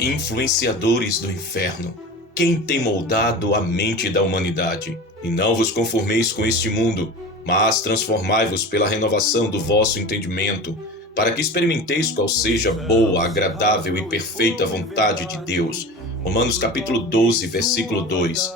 Influenciadores do inferno, quem tem moldado a mente da humanidade? E não vos conformeis com este mundo, mas transformai-vos pela renovação do vosso entendimento, para que experimenteis qual seja a boa, agradável e perfeita vontade de Deus. Romanos capítulo 12, versículo 2.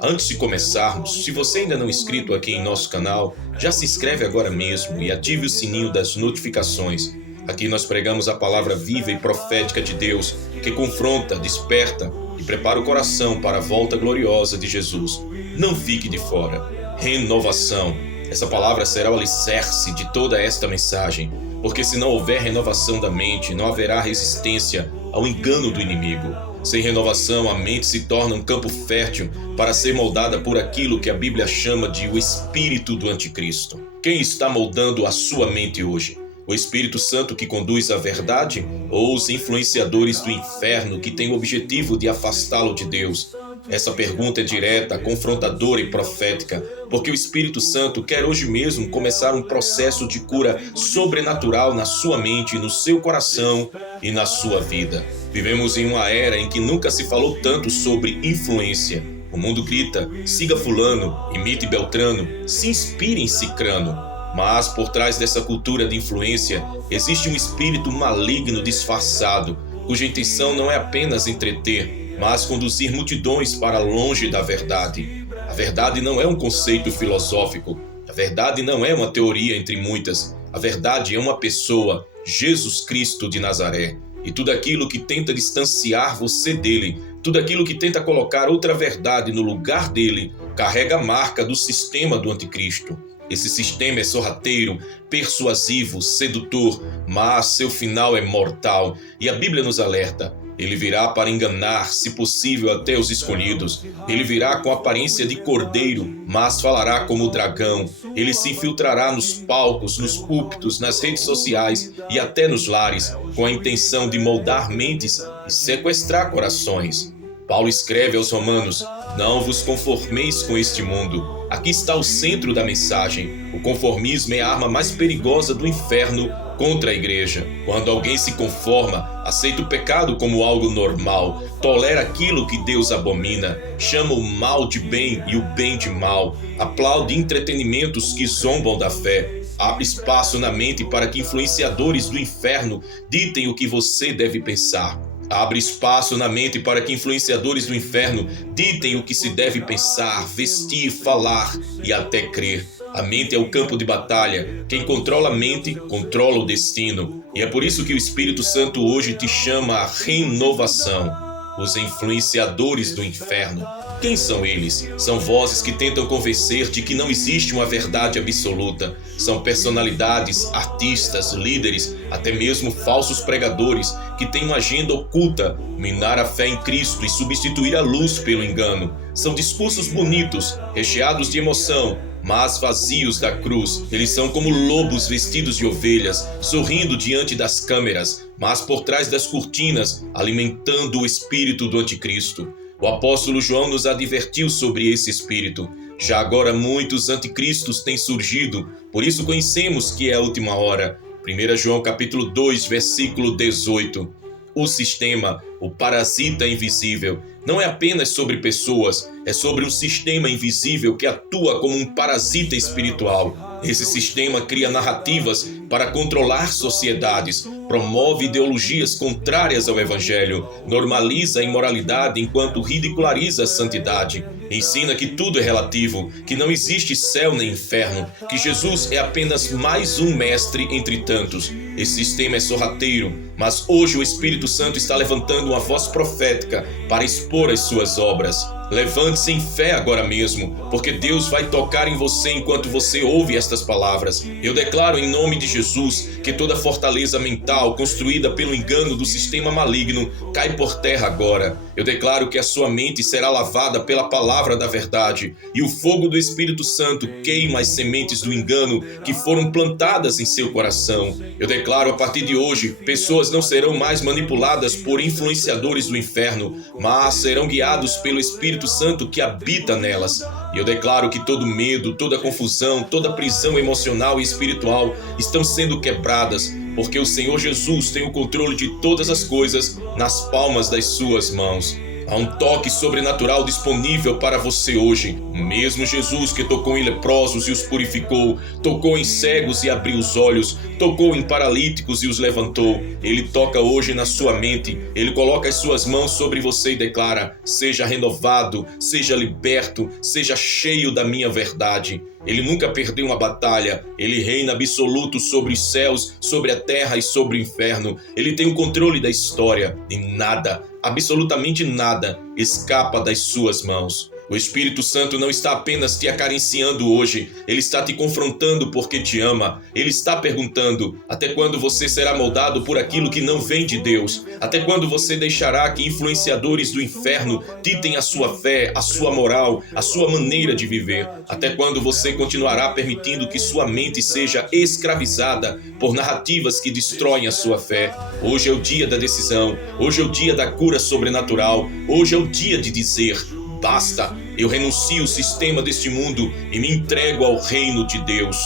Antes de começarmos, se você ainda não é inscrito aqui em nosso canal, já se inscreve agora mesmo e ative o sininho das notificações. Aqui nós pregamos a palavra viva e profética de Deus, que confronta, desperta e prepara o coração para a volta gloriosa de Jesus. Não fique de fora. Renovação. Essa palavra será o alicerce de toda esta mensagem, porque se não houver renovação da mente, não haverá resistência ao engano do inimigo. Sem renovação, a mente se torna um campo fértil para ser moldada por aquilo que a Bíblia chama de o espírito do anticristo. Quem está moldando a sua mente hoje? O Espírito Santo que conduz à verdade ou os influenciadores do inferno que têm o objetivo de afastá-lo de Deus? Essa pergunta é direta, confrontadora e profética, porque o Espírito Santo quer hoje mesmo começar um processo de cura sobrenatural na sua mente, no seu coração e na sua vida. Vivemos em uma era em que nunca se falou tanto sobre influência. O mundo grita, siga fulano, imite Beltrano, se inspire em Cicrano. Mas por trás dessa cultura de influência existe um espírito maligno disfarçado, cuja intenção não é apenas entreter, mas conduzir multidões para longe da verdade. A verdade não é um conceito filosófico, a verdade não é uma teoria entre muitas, a verdade é uma pessoa, Jesus Cristo de Nazaré. E tudo aquilo que tenta distanciar você dele, tudo aquilo que tenta colocar outra verdade no lugar dele, carrega a marca do sistema do anticristo. Esse sistema é sorrateiro, persuasivo, sedutor, mas seu final é mortal. E a Bíblia nos alerta. Ele virá para enganar, se possível, até os escolhidos. Ele virá com aparência de cordeiro, mas falará como dragão. Ele se infiltrará nos palcos, nos púlpitos, nas redes sociais e até nos lares, com a intenção de moldar mentes e sequestrar corações. Paulo escreve aos Romanos: não vos conformeis com este mundo. Aqui está o centro da mensagem. O conformismo é a arma mais perigosa do inferno contra a igreja. Quando alguém se conforma, aceita o pecado como algo normal, tolera aquilo que Deus abomina, chama o mal de bem e o bem de mal, aplaude entretenimentos que zombam da fé, abre espaço na mente para que influenciadores do inferno ditem o que você deve pensar. Abre espaço na mente para que influenciadores do inferno ditem o que se deve pensar, vestir, falar e até crer. A mente é o campo de batalha. Quem controla a mente, controla o destino. E é por isso que o Espírito Santo hoje te chama à renovação. Os influenciadores do inferno. Quem são eles? São vozes que tentam convencer de que não existe uma verdade absoluta. São personalidades, artistas, líderes, até mesmo falsos pregadores que têm uma agenda oculta, minar a fé em Cristo e substituir a luz pelo engano. São discursos bonitos, recheados de emoção, mas vazios da cruz. Eles são como lobos vestidos de ovelhas, sorrindo diante das câmeras, mas por trás das cortinas, alimentando o espírito do anticristo. O apóstolo João nos advertiu sobre esse espírito. Já agora muitos anticristos têm surgido, por isso conhecemos que é a última hora. 1 João capítulo 2, versículo 18. O sistema, o parasita invisível, não é apenas sobre pessoas, é sobre um sistema invisível que atua como um parasita espiritual. Esse sistema cria narrativas para controlar sociedades, promove ideologias contrárias ao Evangelho, normaliza a imoralidade enquanto ridiculariza a santidade, ensina que tudo é relativo, que não existe céu nem inferno, que Jesus é apenas mais um mestre entre tantos. Esse sistema é sorrateiro, mas hoje o Espírito Santo está levantando uma voz profética para expor as suas obras. Levante-se em fé agora mesmo, porque Deus vai tocar em você enquanto você ouve estas palavras. Eu declaro em nome de Jesus que toda fortaleza mental construída pelo engano do sistema maligno cai por terra agora. Eu declaro que a sua mente será lavada pela palavra da verdade e o fogo do Espírito Santo queima as sementes do engano que foram plantadas em seu coração. Eu declaro a partir de hoje, pessoas não serão mais manipuladas por influenciadores do inferno, mas serão guiados pelo Espírito Santo que habita nelas. E eu declaro que todo medo, toda confusão, toda prisão emocional e espiritual estão sendo quebradas, porque o Senhor Jesus tem o controle de todas as coisas nas palmas das suas mãos. Há um toque sobrenatural disponível para você hoje. O mesmo Jesus que tocou em leprosos e os purificou, tocou em cegos e abriu os olhos, tocou em paralíticos e os levantou. Ele toca hoje na sua mente. Ele coloca as suas mãos sobre você e declara: seja renovado, seja liberto, seja cheio da minha verdade. Ele nunca perdeu uma batalha. Ele reina absoluto sobre os céus, sobre a terra e sobre o inferno. Ele tem o controle da história e nada, absolutamente nada, escapa das suas mãos. O Espírito Santo não está apenas te acariciando hoje, ele está te confrontando porque te ama. Ele está perguntando: até quando você será moldado por aquilo que não vem de Deus? Até quando você deixará que influenciadores do inferno ditem a sua fé, a sua moral, a sua maneira de viver? Até quando você continuará permitindo que sua mente seja escravizada por narrativas que destroem a sua fé? Hoje é o dia da decisão, hoje é o dia da cura sobrenatural, hoje é o dia de dizer: basta, eu renuncio ao sistema deste mundo e me entrego ao reino de Deus.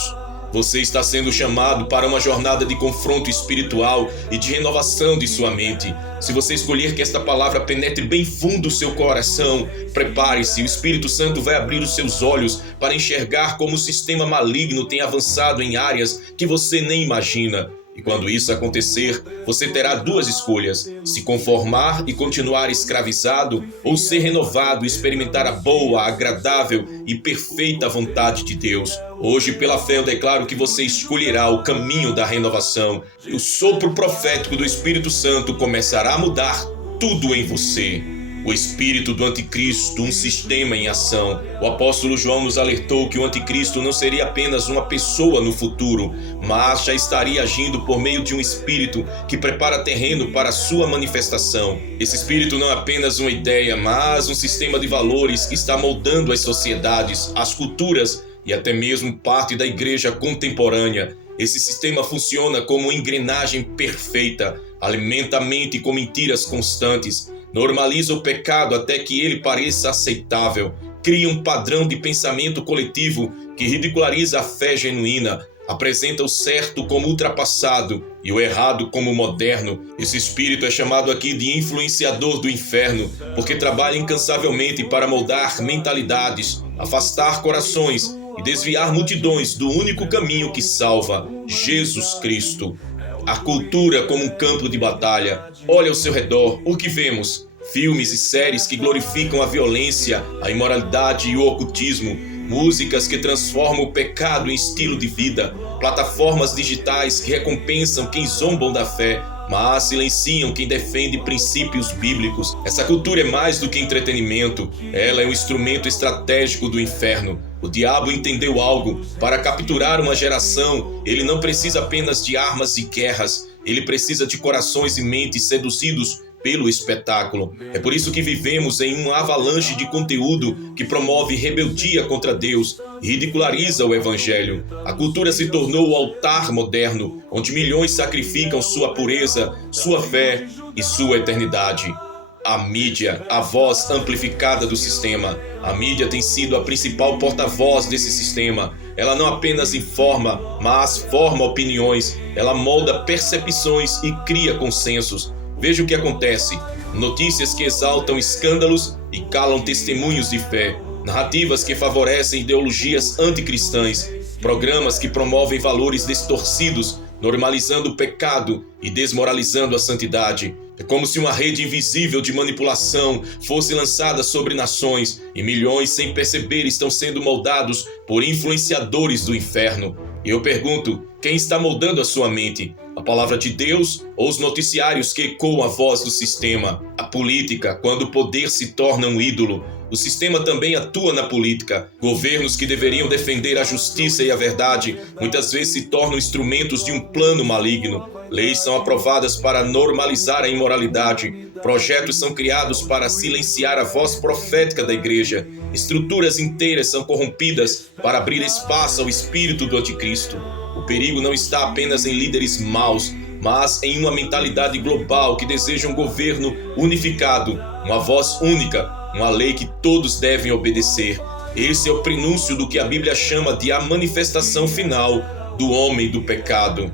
Você está sendo chamado para uma jornada de confronto espiritual e de renovação de sua mente. Se você escolher que esta palavra penetre bem fundo o seu coração, prepare-se, o Espírito Santo vai abrir os seus olhos para enxergar como o sistema maligno tem avançado em áreas que você nem imagina. E quando isso acontecer, você terá duas escolhas: se conformar e continuar escravizado, ou ser renovado e experimentar a boa, agradável e perfeita vontade de Deus. Hoje, pela fé, eu declaro que você escolherá o caminho da renovação. E o sopro profético do Espírito Santo começará a mudar tudo em você. O espírito do anticristo, um sistema em ação. O apóstolo João nos alertou que o anticristo não seria apenas uma pessoa no futuro, mas já estaria agindo por meio de um espírito que prepara terreno para a sua manifestação. Esse espírito não é apenas uma ideia, mas um sistema de valores que está moldando as sociedades, as culturas e até mesmo parte da igreja contemporânea. Esse sistema funciona como uma engrenagem perfeita, alimenta a mente com mentiras constantes, normaliza o pecado até que ele pareça aceitável, cria um padrão de pensamento coletivo que ridiculariza a fé genuína, apresenta o certo como ultrapassado e o errado como moderno. Esse espírito é chamado aqui de influenciador do inferno, porque trabalha incansavelmente para moldar mentalidades, afastar corações e desviar multidões do único caminho que salva, Jesus Cristo. A cultura como um campo de batalha. Olha ao seu redor, o que vemos? Filmes e séries que glorificam a violência, a imoralidade e o ocultismo, músicas que transformam o pecado em estilo de vida, plataformas digitais que recompensam quem zombam da fé, mas silenciam quem defende princípios bíblicos. Essa cultura é mais do que entretenimento, ela é um instrumento estratégico do inferno. O diabo entendeu algo: para capturar uma geração, ele não precisa apenas de armas e guerras, ele precisa de corações e mentes seduzidos pelo espetáculo. É por isso que vivemos em uma avalanche de conteúdo que promove rebeldia contra Deus e ridiculariza o Evangelho. A cultura se tornou o altar moderno, onde milhões sacrificam sua pureza, sua fé e sua eternidade. A mídia, a voz amplificada do sistema. A mídia tem sido a principal porta-voz desse sistema. Ela não apenas informa, mas forma opiniões. Ela molda percepções e cria consensos. Veja o que acontece: notícias que exaltam escândalos e calam testemunhos de fé, narrativas que favorecem ideologias anticristãs, programas que promovem valores distorcidos, normalizando o pecado e desmoralizando a santidade. É como se uma rede invisível de manipulação fosse lançada sobre nações e milhões, sem perceber, estão sendo moldados por influenciadores do inferno. E eu pergunto: quem está moldando a sua mente? A palavra de Deus ou os noticiários que ecoam a voz do sistema? A política, quando o poder se torna um ídolo. O sistema também atua na política. Governos que deveriam defender a justiça e a verdade muitas vezes se tornam instrumentos de um plano maligno. Leis são aprovadas para normalizar a imoralidade. Projetos são criados para silenciar a voz profética da igreja. Estruturas inteiras são corrompidas para abrir espaço ao espírito do anticristo. O perigo não está apenas em líderes maus, mas em uma mentalidade global que deseja um governo unificado, uma voz única, uma lei que todos devem obedecer. Esse é o prenúncio do que a Bíblia chama de a manifestação final do homem do pecado.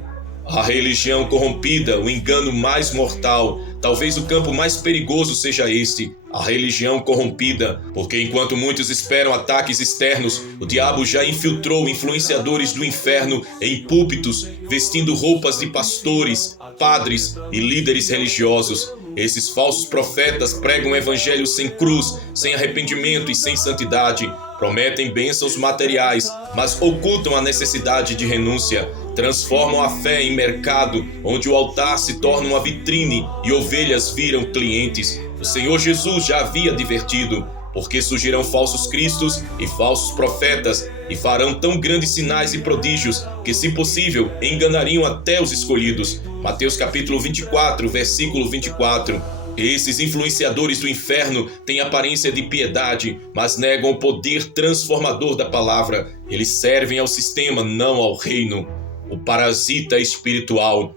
A religião corrompida, o engano mais mortal, talvez o campo mais perigoso seja este, a religião corrompida, porque enquanto muitos esperam ataques externos, o diabo já infiltrou influenciadores do inferno em púlpitos, vestindo roupas de pastores, padres e líderes religiosos. Esses falsos profetas pregam um evangelho sem cruz, sem arrependimento e sem santidade. Prometem bênçãos materiais, mas ocultam a necessidade de renúncia. Transformam a fé em mercado, onde o altar se torna uma vitrine e ovelhas viram clientes. O Senhor Jesus já havia advertido, porque surgirão falsos cristos e falsos profetas, e farão tão grandes sinais e prodígios, que, se possível, enganariam até os escolhidos. Mateus capítulo 24, versículo 24. Esses influenciadores do inferno têm aparência de piedade, mas negam o poder transformador da palavra. Eles servem ao sistema, não ao reino. O parasita espiritual.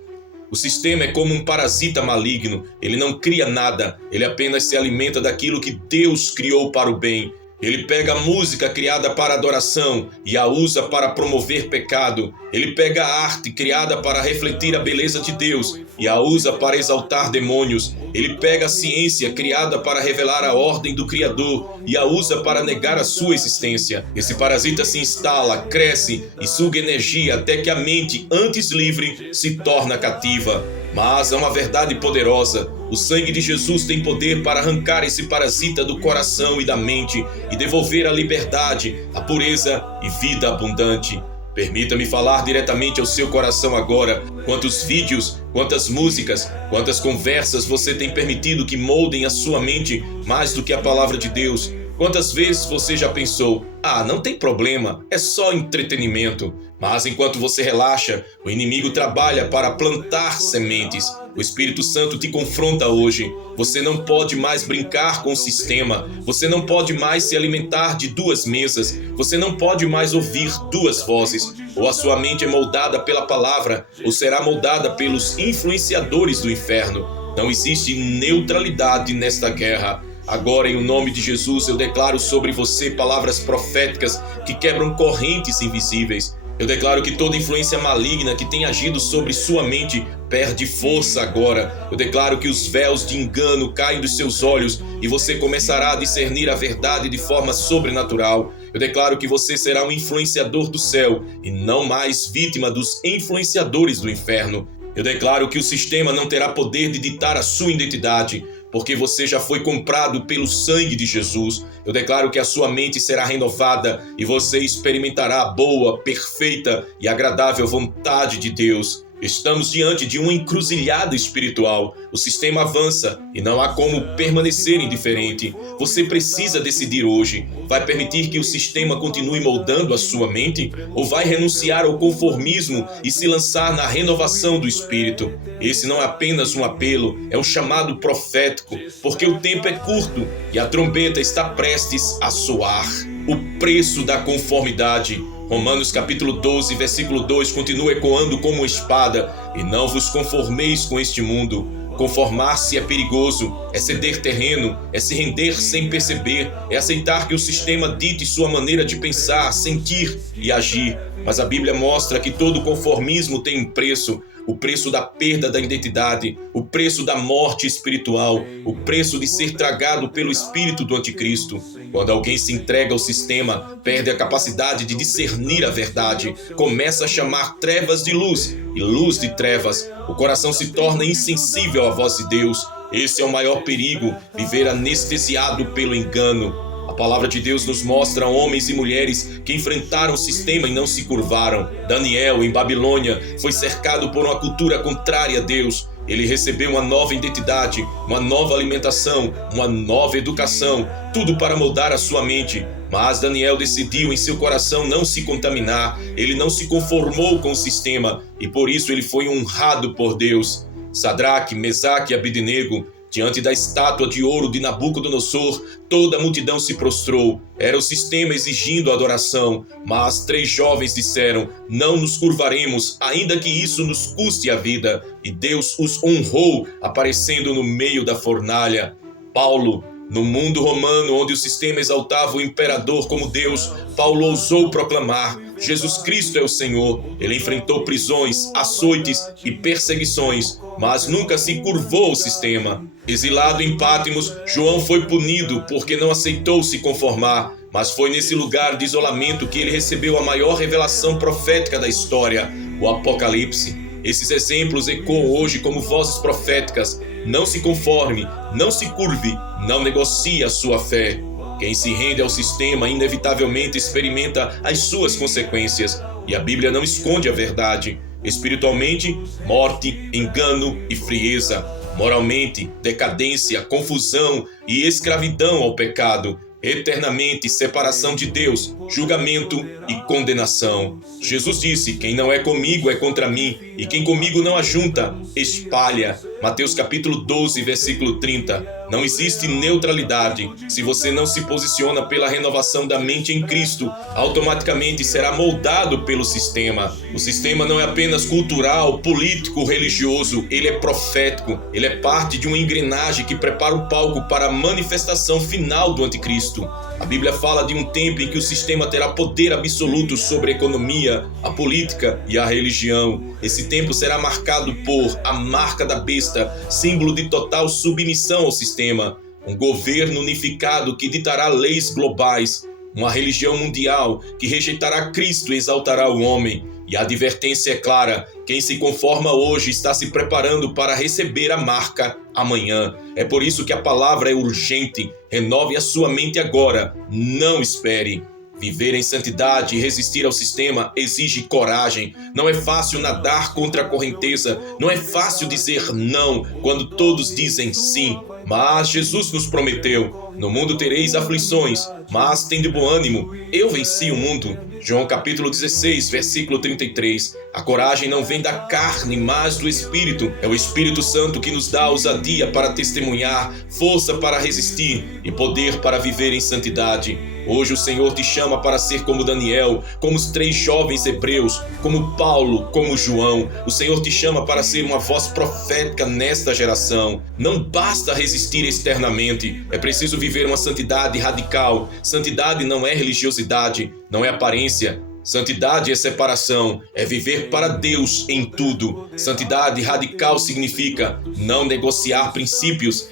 O sistema é como um parasita maligno. Ele não cria nada, ele apenas se alimenta daquilo que Deus criou para o bem. Ele pega a música criada para adoração e a usa para promover pecado. Ele pega a arte criada para refletir a beleza de Deus e a usa para exaltar demônios. Ele pega a ciência criada para revelar a ordem do Criador e a usa para negar a sua existência. Esse parasita se instala, cresce e suga energia até que a mente, antes livre, se torna cativa. Mas há uma verdade poderosa. O sangue de Jesus tem poder para arrancar esse parasita do coração e da mente e devolver a liberdade, a pureza e vida abundante. Permita-me falar diretamente ao seu coração agora. Quantos vídeos, quantas músicas, quantas conversas você tem permitido que moldem a sua mente mais do que a palavra de Deus? Quantas vezes você já pensou, não tem problema, é só entretenimento. Mas enquanto você relaxa, o inimigo trabalha para plantar sementes. O Espírito Santo te confronta hoje. Você não pode mais brincar com o sistema. Você não pode mais se alimentar de duas mesas. Você não pode mais ouvir duas vozes. Ou a sua mente é moldada pela palavra, ou será moldada pelos influenciadores do inferno. Não existe neutralidade nesta guerra. Agora, em o nome de Jesus, eu declaro sobre você palavras proféticas que quebram correntes invisíveis. Eu declaro que toda influência maligna que tem agido sobre sua mente perde força agora. Eu declaro que os véus de engano caem dos seus olhos e você começará a discernir a verdade de forma sobrenatural. Eu declaro que você será um influenciador do céu e não mais vítima dos influenciadores do inferno. Eu declaro que o sistema não terá poder de ditar a sua identidade, porque você já foi comprado pelo sangue de Jesus. Eu declaro que a sua mente será renovada e você experimentará a boa, perfeita e agradável vontade de Deus. Estamos diante de uma encruzilhada espiritual. O sistema avança e não há como permanecer indiferente. Você precisa decidir hoje. Vai permitir que o sistema continue moldando a sua mente? Ou vai renunciar ao conformismo e se lançar na renovação do espírito? Esse não é apenas um apelo, é um chamado profético, porque o tempo é curto e a trombeta está prestes a soar. O preço da conformidade. Romanos capítulo 12, versículo 2 continua ecoando como uma espada. E não vos conformeis com este mundo. Conformar-se é perigoso, é ceder terreno, é se render sem perceber, é aceitar que o sistema dite sua maneira de pensar, sentir e agir. Mas a Bíblia mostra que todo conformismo tem um preço. O preço da perda da identidade, o preço da morte espiritual, o preço de ser tragado pelo espírito do anticristo. Quando alguém se entrega ao sistema, perde a capacidade de discernir a verdade, começa a chamar trevas de luz e luz de trevas. O coração se torna insensível à voz de Deus. Esse é o maior perigo, viver anestesiado pelo engano. A palavra de Deus nos mostra homens e mulheres que enfrentaram o sistema e não se curvaram. Daniel, em Babilônia, foi cercado por uma cultura contrária a Deus. Ele recebeu uma nova identidade, uma nova alimentação, uma nova educação, tudo para moldar a sua mente. Mas Daniel decidiu em seu coração não se contaminar. Ele não se conformou com o sistema e por isso ele foi honrado por Deus. Sadraque, Mesaque e Abednego, diante da estátua de ouro de Nabucodonosor, toda a multidão se prostrou. Era o sistema exigindo adoração, mas 3 jovens disseram: não nos curvaremos, ainda que isso nos custe a vida. E Deus os honrou, aparecendo no meio da fornalha. Paulo, No mundo romano, onde o sistema exaltava o imperador como Deus, Paulo ousou proclamar: Jesus Cristo é o Senhor. Ele enfrentou prisões, açoites e perseguições, mas nunca se curvou ao sistema. Exilado em Patmos, João foi punido porque não aceitou se conformar, mas foi nesse lugar de isolamento que ele recebeu a maior revelação profética da história, o Apocalipse. Esses exemplos ecoam hoje como vozes proféticas. Não se conforme, não se curve, não negocie a sua fé. Quem se rende ao sistema inevitavelmente experimenta as suas consequências, e a Bíblia não esconde a verdade. Espiritualmente, morte, engano e frieza. Moralmente, decadência, confusão e escravidão ao pecado. Eternamente, separação de Deus, julgamento e condenação. Jesus disse: quem não é comigo é contra mim, e quem comigo não ajunta, espalha. Mateus capítulo 12, versículo 30. Não existe neutralidade. Se você não se posiciona pela renovação da mente em Cristo, automaticamente será moldado pelo sistema. O sistema não é apenas cultural, político, religioso, ele é profético. Ele é parte de uma engrenagem que prepara o palco para a manifestação final do anticristo. A Bíblia fala de um tempo em que o sistema terá poder absoluto sobre a economia, a política e a religião. Esse tempo será marcado por a marca da besta, símbolo de total submissão ao sistema, um governo unificado que ditará leis globais, uma religião mundial que rejeitará Cristo e exaltará o homem. E a advertência é clara: quem se conforma hoje está se preparando para receber a marca amanhã. É por isso que a palavra é urgente. Renove a sua mente agora, não espere. Viver em santidade e resistir ao sistema exige coragem. Não é fácil nadar contra a correnteza. Não é fácil dizer não quando todos dizem sim. Mas Jesus nos prometeu: no mundo tereis aflições, mas tende bom ânimo. Eu venci o mundo. João capítulo 16, versículo 33. A coragem não vem da carne, mas do Espírito. É o Espírito Santo que nos dá ousadia para testemunhar, força para resistir e poder para viver em santidade. Hoje o Senhor te chama para ser como Daniel, como os 3 jovens hebreus, como Paulo, como João. O Senhor te chama para ser uma voz profética nesta geração. Não basta resistir externamente, é preciso viver uma santidade radical. Santidade não é religiosidade, não é aparência. Santidade é separação, é viver para Deus em tudo. Santidade radical significa não negociar princípios,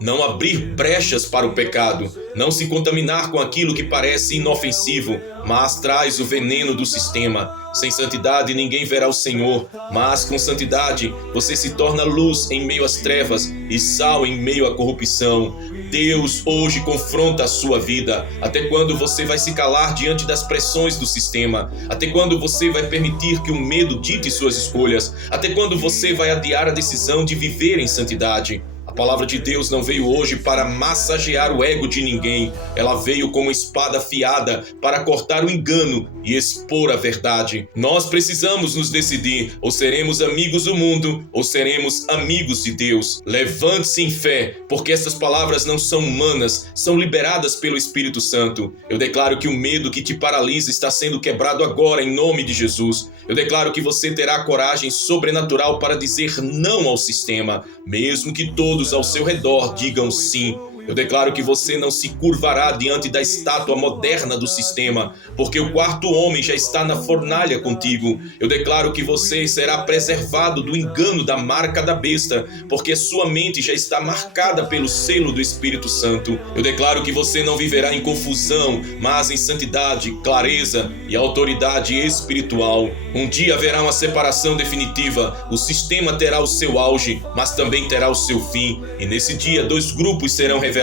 não abrir brechas para o pecado, não se contaminar com aquilo que parece inofensivo, mas traz o veneno do sistema. Sem santidade ninguém verá o Senhor, mas com santidade você se torna luz em meio às trevas e sal em meio à corrupção. Deus hoje confronta a sua vida. Até quando você vai se calar diante das pressões do sistema? Até quando você vai permitir que o medo dite suas escolhas? Até quando você vai adiar a decisão de viver em santidade? A palavra de Deus não veio hoje para massagear o ego de ninguém. Ela veio como espada afiada para cortar o engano e expor a verdade. Nós precisamos nos decidir: ou seremos amigos do mundo, ou seremos amigos de Deus. Levante-se em fé, porque essas palavras não são humanas, são liberadas pelo Espírito Santo. Eu declaro que o medo que te paralisa está sendo quebrado agora em nome de Jesus. Eu declaro que você terá coragem sobrenatural para dizer não ao sistema, mesmo que todos ao seu redor digam sim. Eu declaro que você não se curvará diante da estátua moderna do sistema, porque o quarto homem já está na fornalha contigo. Eu declaro que você será preservado do engano da marca da besta, porque sua mente já está marcada pelo selo do Espírito Santo. Eu declaro que você não viverá em confusão, mas em santidade, clareza e autoridade espiritual. Um dia haverá uma separação definitiva. O sistema terá o seu auge, mas também terá o seu fim. E nesse dia, 2 grupos serão revelados: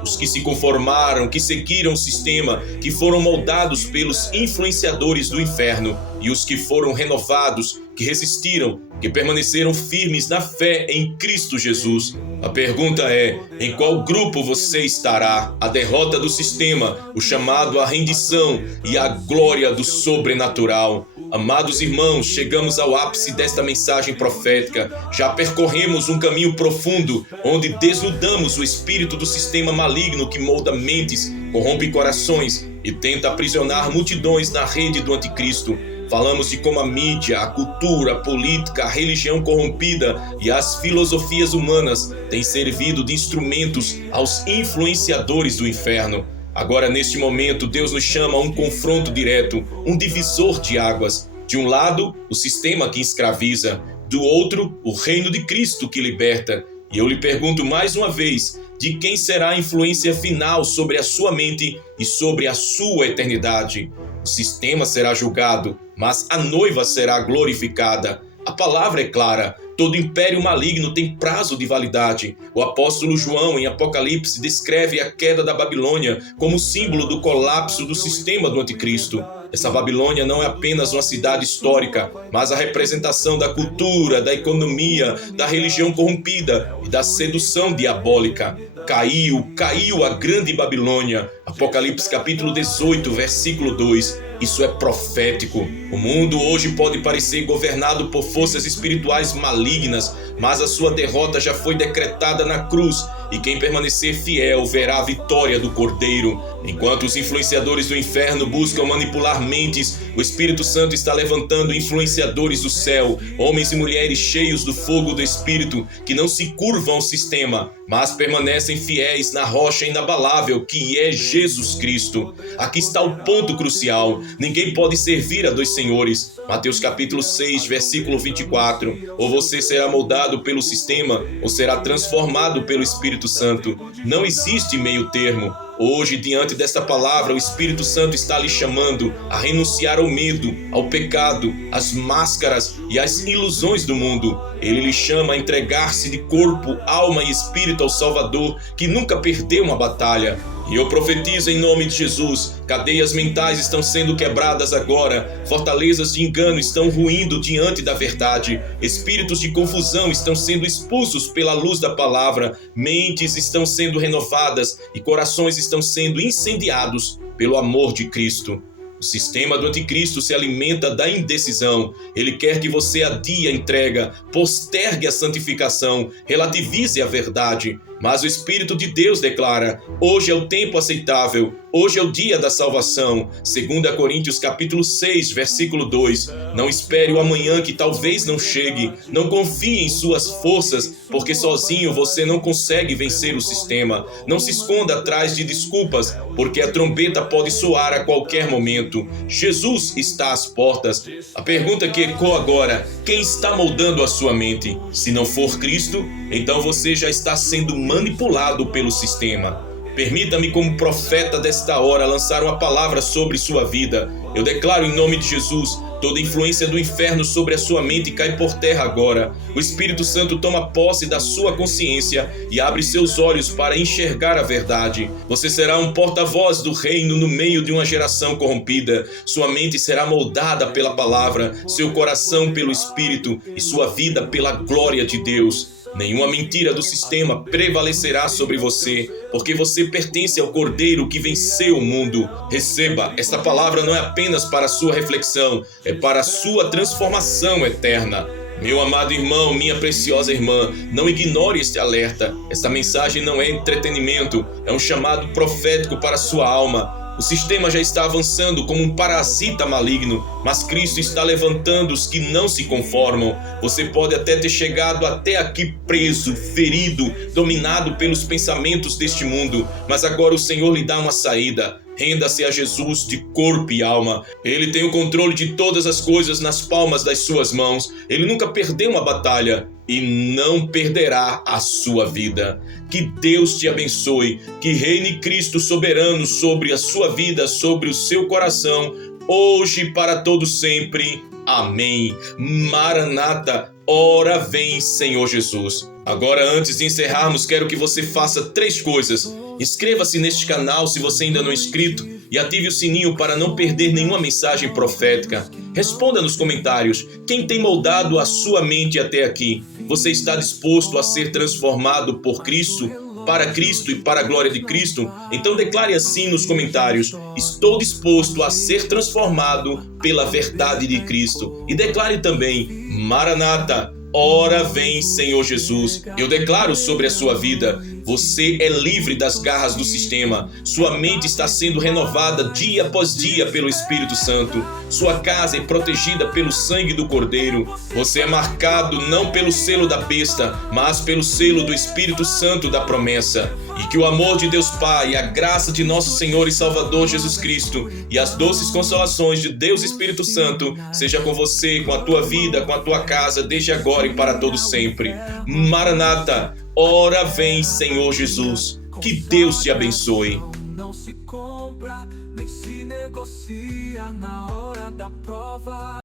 os que se conformaram, que seguiram o sistema, que foram moldados pelos influenciadores do inferno, e os que foram renovados, que resistiram, que permaneceram firmes na fé em Cristo Jesus. A pergunta é: em qual grupo você estará? A derrota do sistema, o chamado à rendição e a glória do sobrenatural. Amados irmãos, chegamos ao ápice desta mensagem profética. Já percorremos um caminho profundo, onde desnudamos o espírito do sistema maligno que molda mentes, corrompe corações e tenta aprisionar multidões na rede do anticristo. Falamos de como a mídia, a cultura, a política, a religião corrompida e as filosofias humanas têm servido de instrumentos aos influenciadores do inferno. Agora, neste momento, Deus nos chama a um confronto direto, um divisor de águas. De um lado, o sistema que escraviza, do outro, o reino de Cristo que liberta. E eu lhe pergunto mais uma vez, de quem será a influência final sobre a sua mente e sobre a sua eternidade? O sistema será julgado, mas a noiva será glorificada. A palavra é clara, todo império maligno tem prazo de validade. O apóstolo João, em Apocalipse, descreve a queda da Babilônia como símbolo do colapso do sistema do anticristo. Essa Babilônia não é apenas uma cidade histórica, mas a representação da cultura, da economia, da religião corrompida e da sedução diabólica. Caiu a grande Babilônia. Apocalipse capítulo 18, versículo 2. Isso é profético. O mundo hoje pode parecer governado por forças espirituais malignas, mas a sua derrota já foi decretada na cruz, e quem permanecer fiel verá a vitória do Cordeiro. Enquanto os influenciadores do inferno buscam manipular mentes, o Espírito Santo está levantando influenciadores do céu, homens e mulheres cheios do fogo do Espírito, que não se curvam ao sistema, mas permanecem fiéis na rocha inabalável que é Jesus Cristo. Aqui está o ponto crucial. Ninguém pode servir a dois senhores. Mateus capítulo 6, versículo 24. Ou você será moldado pelo sistema, ou será transformado pelo Espírito Santo. Não existe meio termo. Hoje, diante desta palavra, o Espírito Santo está lhe chamando a renunciar ao medo, ao pecado, às máscaras e às ilusões do mundo. Ele lhe chama a entregar-se de corpo, alma e espírito ao Salvador, que nunca perdeu uma batalha. E eu profetizo em nome de Jesus, cadeias mentais estão sendo quebradas agora, fortalezas de engano estão ruindo diante da verdade, espíritos de confusão estão sendo expulsos pela luz da palavra, mentes estão sendo renovadas e corações estão sendo incendiados pelo amor de Cristo. O sistema do anticristo se alimenta da indecisão. Ele quer que você adie a entrega, postergue a santificação, relativize a verdade. Mas o Espírito de Deus declara: hoje é o tempo aceitável, hoje é o dia da salvação. 2 Coríntios capítulo 6, versículo 2. Não espere o amanhã que talvez não chegue. Não confie em suas forças, porque sozinho você não consegue vencer o sistema. Não se esconda atrás de desculpas, porque a trombeta pode soar a qualquer momento. Jesus está às portas. A pergunta que ecoa agora: quem está moldando a sua mente? Se não for Cristo, então você já está sendo manipulado pelo sistema. Permita-me, como profeta desta hora, lançar uma palavra sobre sua vida. Eu declaro em nome de Jesus, toda influência do inferno sobre a sua mente cai por terra agora. O Espírito Santo toma posse da sua consciência e abre seus olhos para enxergar a verdade. Você será um porta-voz do reino no meio de uma geração corrompida. Sua mente será moldada pela palavra, seu coração pelo Espírito e sua vida pela glória de Deus. Nenhuma mentira do sistema prevalecerá sobre você, porque você pertence ao Cordeiro que venceu o mundo. Receba, esta palavra não é apenas para a sua reflexão, é para a sua transformação eterna. Meu amado irmão, minha preciosa irmã, não ignore este alerta. Esta mensagem não é entretenimento, é um chamado profético para a sua alma. O sistema já está avançando como um parasita maligno, mas Cristo está levantando os que não se conformam. Você pode até ter chegado até aqui preso, ferido, dominado pelos pensamentos deste mundo, mas agora o Senhor lhe dá uma saída. Renda-se a Jesus de corpo e alma. Ele tem o controle de todas as coisas nas palmas das suas mãos. Ele nunca perdeu uma batalha e não perderá a sua vida. Que Deus te abençoe, que reine Cristo soberano sobre a sua vida, sobre o seu coração, hoje e para todo sempre. Amém. Maranata, ora vem, Senhor Jesus. Agora, antes de encerrarmos, quero que você faça 3 coisas. Inscreva-se neste canal se você ainda não é inscrito e ative o sininho para não perder nenhuma mensagem profética. Responda nos comentários quem tem moldado a sua mente até aqui. Você está disposto a ser transformado por Cristo, para Cristo e para a glória de Cristo? Então declare assim nos comentários: estou disposto a ser transformado pela verdade de Cristo. E declare também: Maranata, ora vem, Senhor Jesus. Eu declaro sobre a sua vida: Você é livre das garras do sistema. Sua mente está sendo renovada dia após dia pelo Espírito Santo. Sua casa é protegida pelo sangue do Cordeiro. Você é marcado não pelo selo da besta, mas pelo selo do Espírito Santo da promessa. E que o amor de Deus Pai, a graça de nosso Senhor e Salvador Jesus Cristo e as doces consolações de Deus Espírito Santo seja com você, com a tua vida, com a tua casa, desde agora e para todo sempre. Maranata, ora vem, Senhor Jesus. Que Deus te abençoe. Não se compra, nem se negocia na hora da prova.